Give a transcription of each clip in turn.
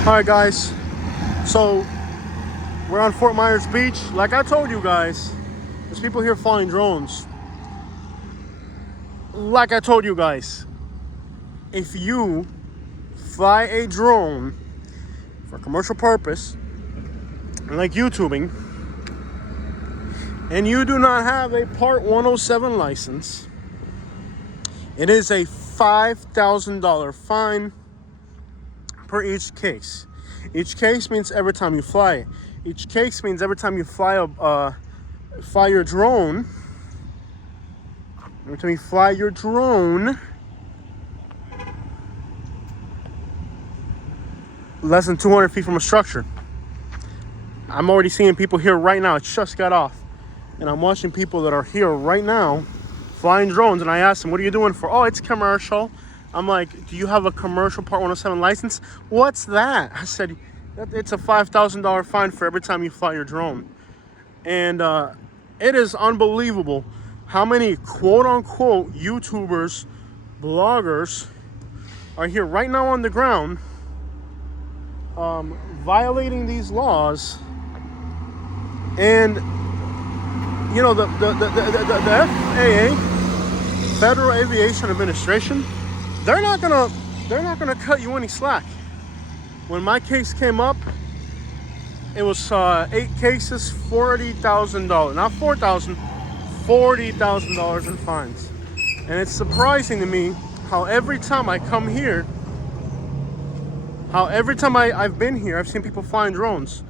All right, guys. So we're on Fort Myers Beach. Like I told you guys, there's people here flying drones. Like I told you guys, if you fly a drone for commercial purpose, like YouTubing, and you do not have a Part 107 license, it is a $5,000 fine per each case. Each case means every time you fly it. Each case means every time you fly your drone. Every time you fly your drone, less than 200 feet from a structure. I'm already seeing people here right now. It just got off. And I'm watching people that are here right now flying drones. And I asked them, what are you doing for? Oh, it's commercial. I'm like, do you have a commercial Part 107 license? What's that? I said, it's a $5,000 fine for every time you fly your drone. And it is unbelievable how many quote-unquote YouTubers, bloggers are here right now on the ground violating these laws. And you know, the FAA, Federal Aviation Administration, they're not gonna cut you any slack. When my case came up, it was 8 cases, $40,000, not $4,000, $40,000 in fines. And it's surprising to me how every time I come here, every time I've been here, I've seen people flying drones.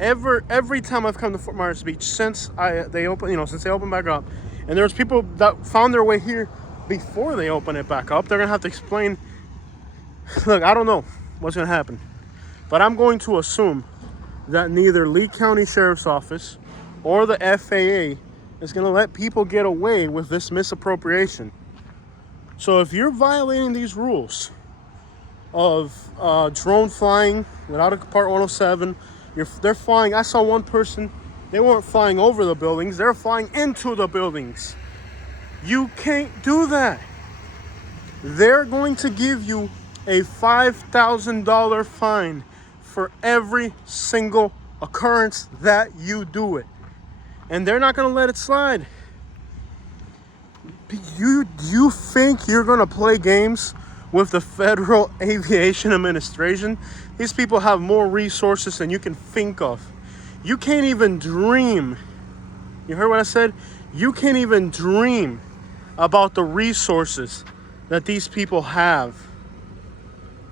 Every time I've come to Fort Myers Beach since they opened back up, and there's people that found their way here before they open it back up. They're gonna have to explain. Look, I don't know what's gonna happen, but I'm going to assume that neither Lee County Sheriff's Office or the FAA is gonna let people get away with this misappropriation. So if you're violating these rules of drone flying without a Part 107, they're flying. I saw one person, they weren't flying over the buildings, they're flying into the buildings. You can't do that. They're going to give you a $5,000 fine for every single occurrence that you do it. And they're not going to let it slide. You think you're going to play games with the Federal Aviation Administration? These people have more resources than you can think of. You can't even dream. You heard what I said? You can't even dream about the resources that these people have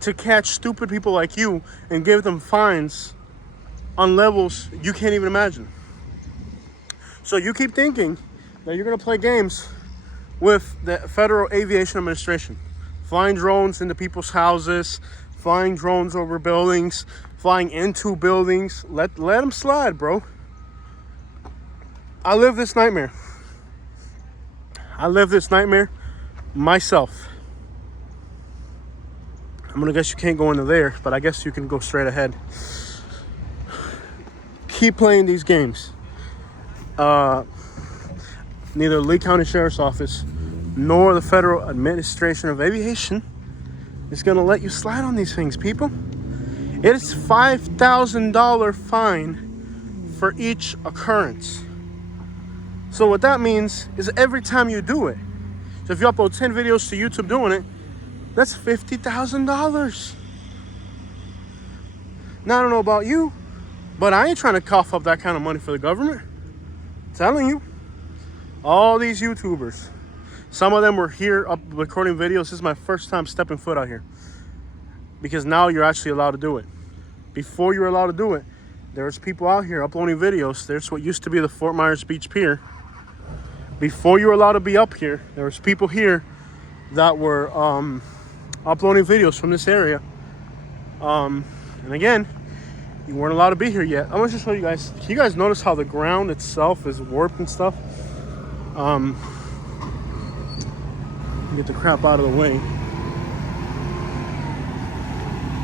to catch stupid people like you and give them fines on levels you can't even imagine. So you keep thinking that you're going to play games with the Federal Aviation Administration, flying drones into people's houses, flying drones over buildings, flying into buildings. Let them slide, bro. I live this nightmare. I live this nightmare myself. I'm gonna guess you can't go into there, but I guess you can go straight ahead. Keep playing these games. Neither Lee County Sheriff's Office nor the Federal Administration of Aviation is gonna let you slide on these things, people. It is $5,000 fine for each occurrence. So what that means is every time you do it, so if you upload 10 videos to YouTube doing it, that's $50,000. Now, I don't know about you, but I ain't trying to cough up that kind of money for the government. I'm telling you, all these YouTubers, some of them were here up recording videos. This is my first time stepping foot out here, because now you're actually allowed to do it. Before you were allowed to do it, there's people out here uploading videos. There's what used to be the Fort Myers Beach Pier. Before you were allowed to be up here, there was people here that were uploading videos from this area. And again, you weren't allowed to be here yet. I'm gonna just show you guys. Can you guys notice how the ground itself is warped and stuff? Get the crap out of the way.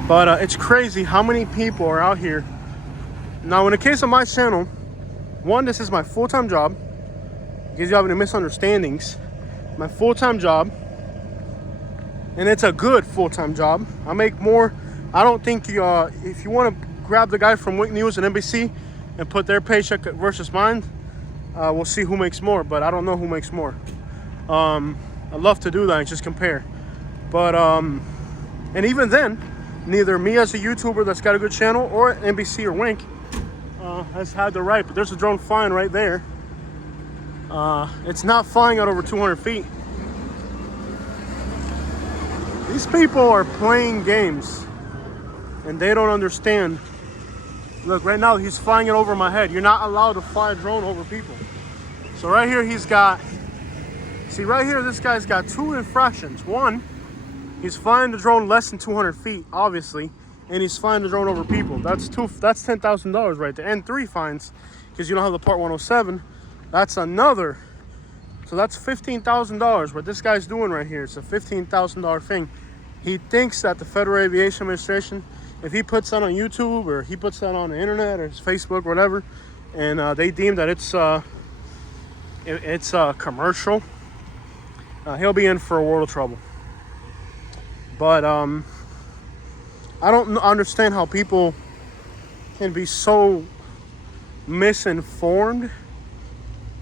But it's crazy how many people are out here. Now, in the case of my channel, one, this is my full-time job. In case you have any misunderstandings, my full-time job, and it's a good full-time job. I make more I don't think you, if you want to grab the guy from Wick News and NBC and put their paycheck versus mine, we'll see who makes more. But I don't know who makes more. I'd love to do that and just compare. But and even then, neither me as a YouTuber that's got a good channel or NBC or Wink has had the right. But there's a drone flying right there. It's not flying at over 200 feet. These people are playing games and they don't understand. Look, right now he's flying it over my head. You're not allowed to fly a drone over people. So right here he's got, see right here, this guy's got 2 infractions. One, he's flying the drone less than 200 feet, obviously, and he's flying the drone over people. That's $10,000 right there. And 3 fines, because you don't have the Part 107. That's another. So that's $15,000. What this guy's doing right here, it's a $15,000 thing. He thinks that the Federal Aviation Administration, if he puts that on YouTube or he puts that on the internet or his Facebook, or whatever, and they deem that it's commercial, he'll be in for a world of trouble. But I don't understand how people can be so misinformed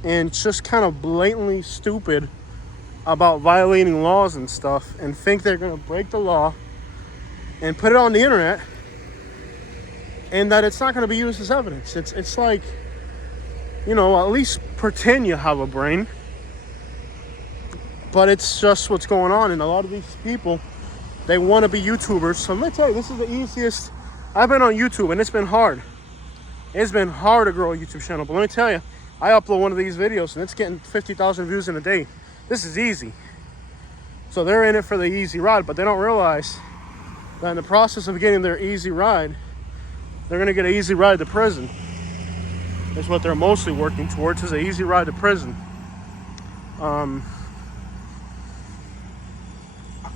and just kind of blatantly stupid about violating laws and stuff, and think they're going to break the law and put it on the internet, and that it's not going to be used as evidence. It's like, you know, at least pretend you have a brain. But it's just what's going on. And a lot of these people, they want to be YouTubers. So let me tell you, this is the easiest. I've been on YouTube and it's been hard. It's been hard to grow a YouTube channel. But let me tell you, I upload one of these videos and it's getting 50,000 views in a day. This is easy. So they're in it for the easy ride, but they don't realize that in the process of getting their easy ride, they're going to get an easy ride to prison. That's what they're mostly working towards, is an easy ride to prison.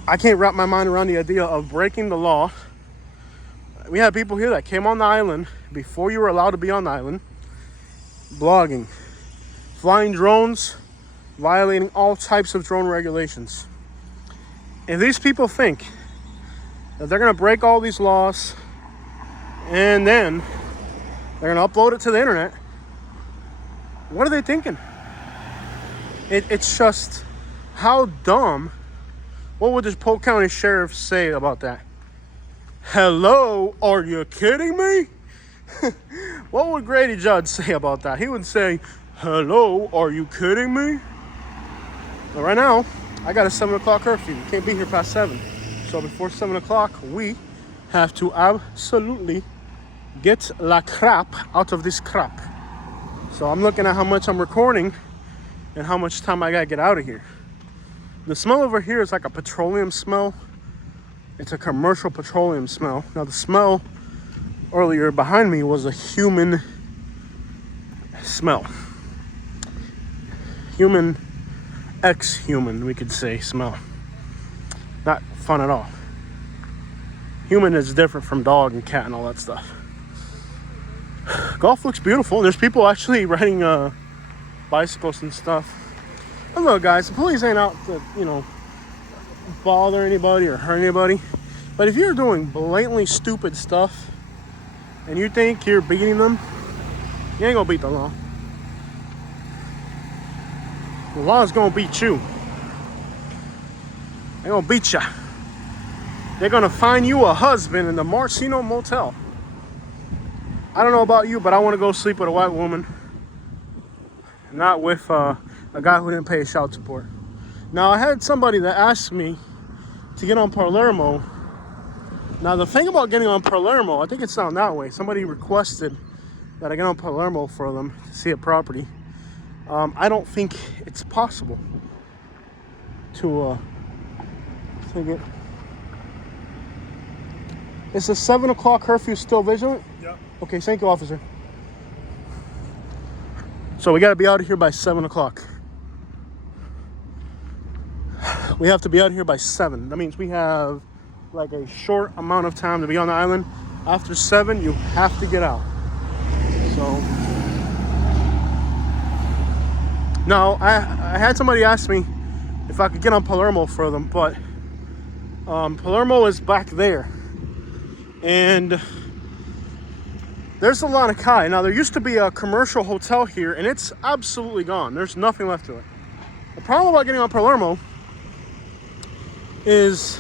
I can't wrap my mind around the idea of breaking the law. We had people here that came on the island before you were allowed to be on the island, blogging, flying drones, violating all types of drone regulations. If these people think that they're going to break all these laws and then they're going to upload it to the internet, what are they thinking? It's just, how dumb. What would the Polk County Sheriff say about that? Hello, are you kidding me? What would Grady Judd say about that? He would say, hello, are you kidding me? But right now, I got a 7 o'clock curfew. You can't be here past 7. So before 7 o'clock, we have to absolutely get la crap out of this crap. So I'm looking at how much I'm recording and how much time I gotta get out of here. The smell over here is like a petroleum smell. It's a commercial petroleum smell. Now the smell earlier behind me was a human smell. Human, ex-human, we could say, smell. Not fun at all. Human is different from dog and cat and all that stuff. Golf looks beautiful. There's people actually riding bicycles and stuff. And look, guys, the police ain't out to, you know, bother anybody or hurt anybody. But if you're doing blatantly stupid stuff and you think you're beating them, you ain't gonna beat the law. The law is gonna beat you. They're gonna beat ya. They're gonna find you a husband in the Marcino Motel. I don't know about you, but I want to go sleep with a white woman, not with a guy who didn't pay his child support. Now, I had somebody that asked me to get on Palermo. Now, the thing about getting on Palermo, I think it's down that way. Somebody requested that I get on Palermo for them to see a property. I don't think it's possible to get. Is the 7 o'clock curfew still vigilant? Yeah. Okay, thank you, officer. So we got to be out of here by 7 o'clock. We have to be out of here by 7. That means we have like a short amount of time to be on the island. After 7, you have to get out. So now I had somebody ask me if I could get on Palermo for them, but Palermo is back there. And there's the Lanakai. Now, there used to be a commercial hotel here, and it's absolutely gone. There's nothing left to it. The problem about getting on Palermo is,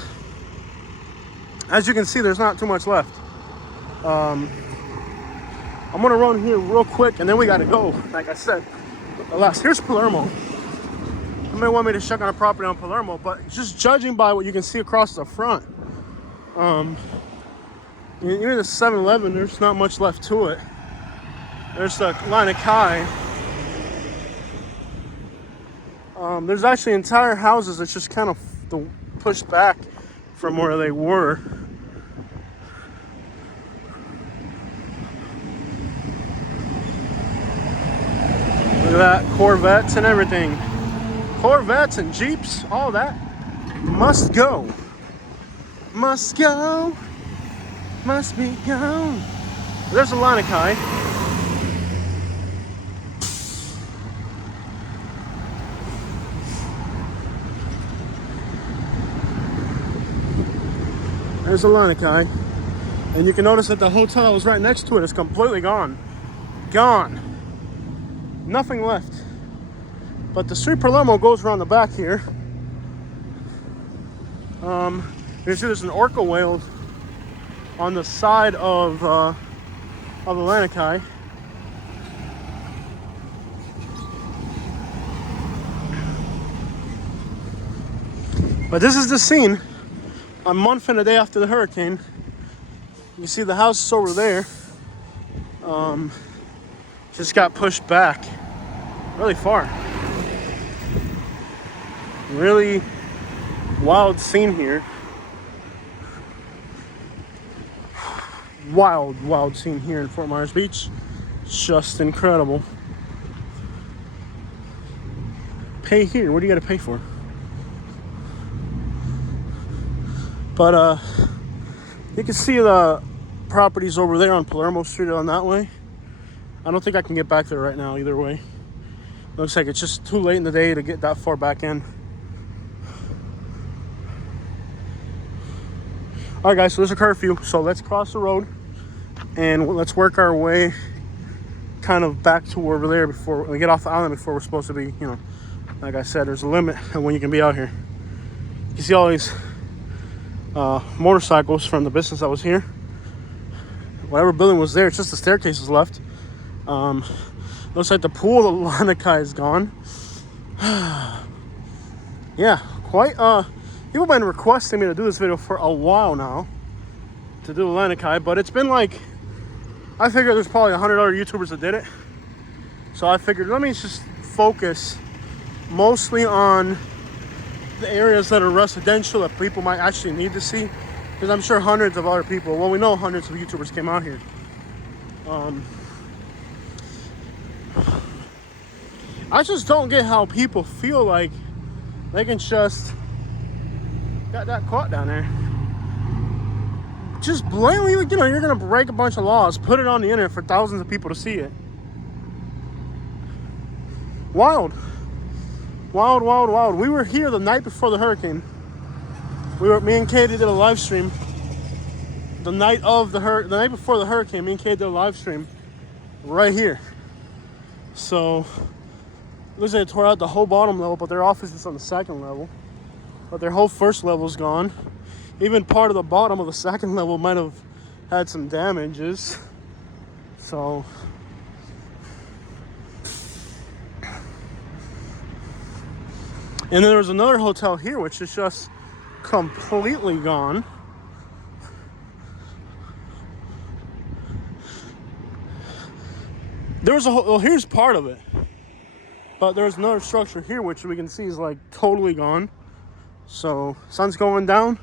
as you can see, there's not too much left. I'm gonna run here real quick, and then we gotta go. Like I said, here's Palermo. You may want me to check on a property on Palermo, but just judging by what you can see across the front, even the 7-Eleven, there's not much left to it. There's the Lanakai. There's actually entire houses that's just kind of pushed back from where they were. Look at that, Corvettes and everything. Corvettes and Jeeps, all that must go. Must go. Must be gone. There's a Lanakai. There's a Lanakai. And you can notice that the hotel that was right next to it is completely gone. Gone. Nothing left. But the street Palermo goes around the back here. You see there's an orca whale on the side of the Lanakai. But this is the scene a month and a day after the hurricane. You see the house is over there. Just got pushed back really far. Really wild scene here. Wild scene here in Fort Myers Beach. Just incredible. Pay here. What do you got to pay for? But you can see the properties over there on Palermo Street on that way. I don't think I can get back there right now either way. Looks like it's just too late in the day to get that far back in. All right, guys, so there's a curfew. So let's cross the road and let's work our way kind of back to over there before we get off the island, before we're supposed to be, you know, like I said, there's a limit of when you can be out here. You see all these motorcycles from the business that was here. Whatever building was there, it's just the staircases left. Looks like the pool, the Lanakai, is gone. Yeah, quite. People have been requesting me to do this video for a while now, to do the Lanakai, but it's been like, I figured there's probably 100 other YouTubers that did it. So I figured, let me just focus mostly on the areas that are residential that people might actually need to see, because I'm sure hundreds of other people, well, we know hundreds of YouTubers came out here. I just don't get how people feel like they can just, got that caught down there, just blatantly, you know, you're gonna break a bunch of laws, put it on the internet for thousands of people to see it. Wild. We were here the night before the hurricane. Me and Katie did a live stream the night before the hurricane. Me and Katie did a live stream right here. So looks like they tore out the whole bottom level, but their office is on the second level. But their whole first level is gone. Even part of the bottom of the second level might have had some damages. So and then there was another hotel here, which is just completely gone. There was well, here's part of it. But there's another structure here, which we can see is like totally gone. So, sun's going down.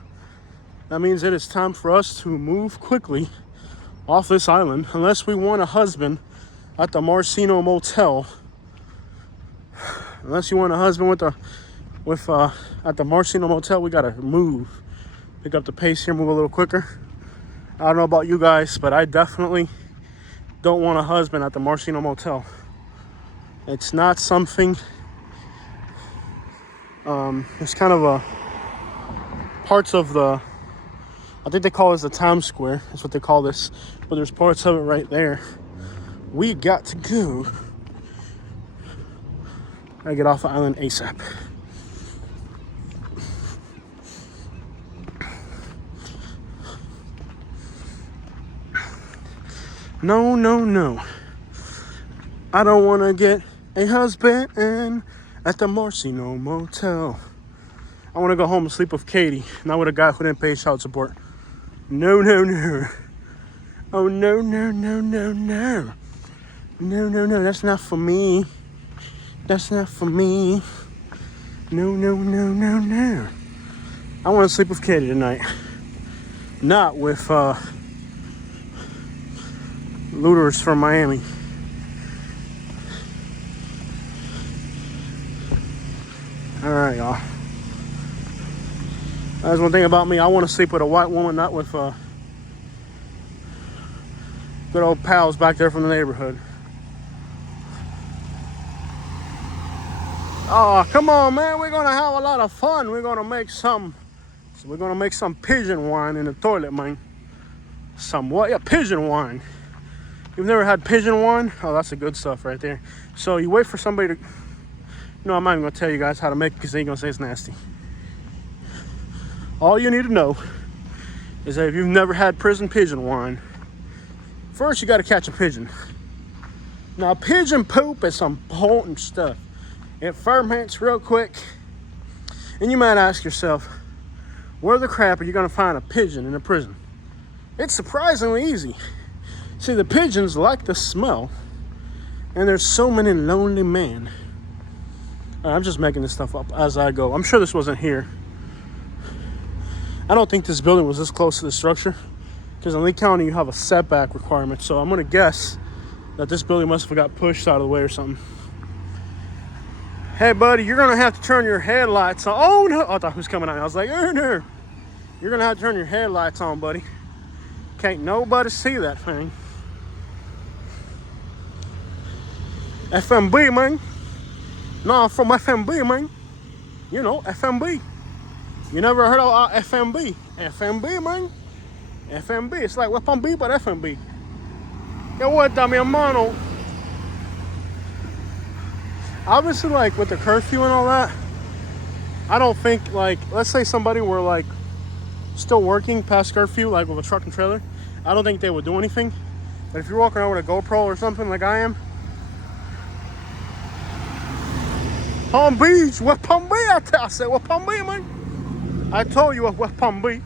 That means it is time for us to move quickly off this island, unless we want a husband at the Marcino Motel. Unless you want a husband at the Marcino Motel, we gotta move. Pick up the pace here, move a little quicker. I don't know about you guys, but I definitely don't want a husband at the Marcino Motel. It's not something, it's kind of parts of the I think they call this the Times Square. That's what they call this. But there's parts of it right there. We got to go. I get off the island ASAP. No, no, no. I don't want to get a husband at the Marcino Motel. I want to go home and sleep with Katie, not with a guy who didn't pay child support. No, no, no. Oh, no, no, no, no, no. No, no, no, that's not for me. That's not for me. No, no, no, no, no. I want to sleep with Katie tonight. Not with looters from Miami. All right, y'all. That's one thing about me. I want to sleep with a white woman, not with good old pals back there from the neighborhood. Oh, come on, man. We're going to have a lot of fun. We're going to make some pigeon wine in the toilet, man. Some what? Yeah, pigeon wine. You've never had pigeon wine? Oh, that's the good stuff right there. So you wait for somebody to... No, I'm not even going to tell you guys how to make it because they ain't going to say it's nasty. All you need to know is that if you've never had prison pigeon wine, first you got to catch a pigeon. Now, pigeon poop is some potent stuff. It ferments real quick. And you might ask yourself, where the crap are you going to find a pigeon in a prison? It's surprisingly easy. See, the pigeons like the smell. And there's so many lonely men. I'm just making this stuff up as I go. I'm sure this wasn't here. I don't think this building was this close to the structure. Because in Lee County, you have a setback requirement. So I'm going to guess that this building must have got pushed out of the way or something. Hey, buddy, you're going to have to turn your headlights on. Oh, no. I thought he was coming out. I was like, oh, no. You're going to have to turn your headlights on, buddy. Can't nobody see that thing. FMB, man. No, I'm from FMB, man. You know, FMB. You never heard of FMB? FMB, man. FMB. It's like FMB, but FMB. ¿Qué vuelta, mi hermano? Obviously, like, with the curfew and all that, I don't think, like, let's say somebody were, like, still working past curfew, like, with a truck and trailer, I don't think they would do anything. But if you're walking around with a GoPro or something like I am, Palm Beach, West Palm Beach, I said, West Palm Beach, man. I told you West Palm Beach.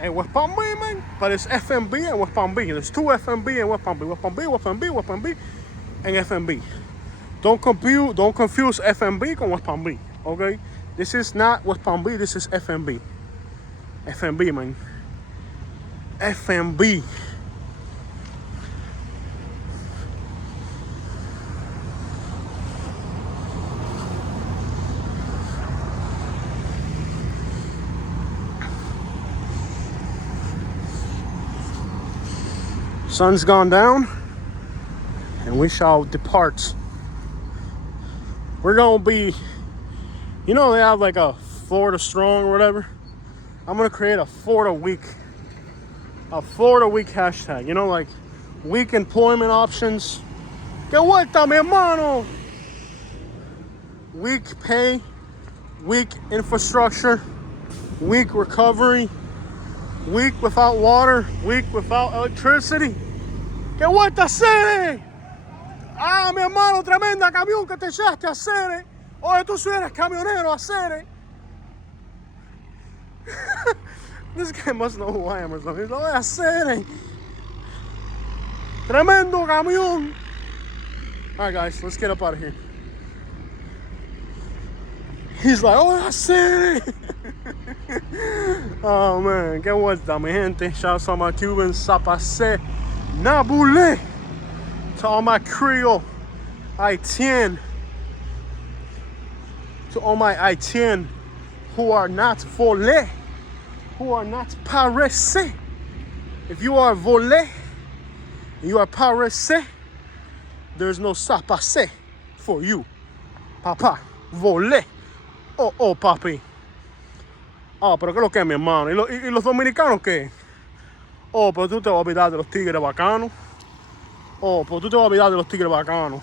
And West Palm Beach, man. But it's FMB and West Palm Beach. There's two FMB and West Palm Beach. West Palm Beach, West Palm Beach, West Palm Beach, and FMB. Don't confuse FMB con West Palm Beach, okay? This is not West Palm Beach, this is FMB. FMB, man. FMB. Sun's gone down, and we shall depart. We're gonna be, you know, they have like a Florida Strong or whatever. I'm gonna create a Florida Week hashtag. You know, like week employment options. ¿Qué vuelta, mi hermano? Week pay, week infrastructure, week recovery, week without water, week without electricity. ¿Qué vuelta, Cere? Ah, mi hermano, tremenda camión que te echaste a Cere. Oye, tú eres camionero a Cere. This guy must know who I am or something. He's like, oye, a Cere. Tremendo camión. All right, guys, let's get up out of here. He's like, oh, I said it. Oh, man. ¿Qué vuelta, mi gente? Shouts to all my Cubans. Sapase. Nabule. To all my Creole. Haitian. To all my Haitian who are not volé. Who are not paressé. If you are volé, you are paressé, there's no sapase for you. Papa. Volé. Oh, papi. Ah, pero ¿qué es lo que es, mi hermano? ¿Y los dominicanos qué? Oh, pero tú te vas a olvidar de los tigres bacanos. Oh, pues tú te vas a olvidar de los tigres bacanos.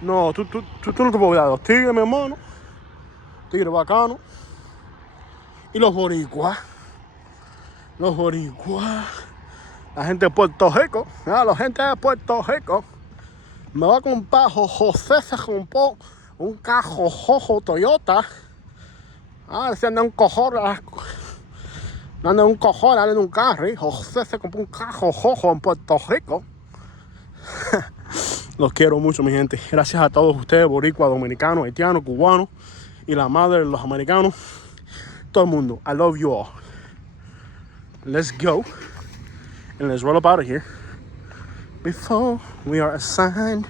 No, tú no te puedes olvidar de los tigres, mi hermano. Tigres bacanos. Y los boricuas. Los boricuas. La gente de Puerto Rico. La gente de Puerto Rico. Me va a comprar, José se compró un carro jojo Toyota. Se anda un cojón. Anda un cojón, anda en un carro. José se compró un carro jojo en Puerto Rico. Los quiero mucho, mi gente. Gracias a todos ustedes, boricuas, dominicanos, haitianos, cubanos y la madre de los americanos. Todo el mundo. I love you all. Let's go. And let's roll up out of here before we are assigned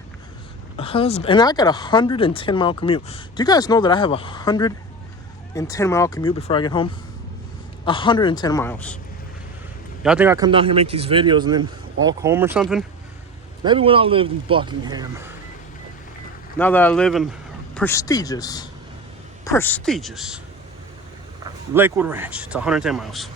a husband. And I got a 110-mile commute. Do you guys know that I have a 110-mile commute before I get home? 110 miles. Y'all think I come down here and make these videos and then walk home or something? Maybe when I lived in Buckingham. Now that I live in prestigious Lakewood Ranch, it's 110 miles.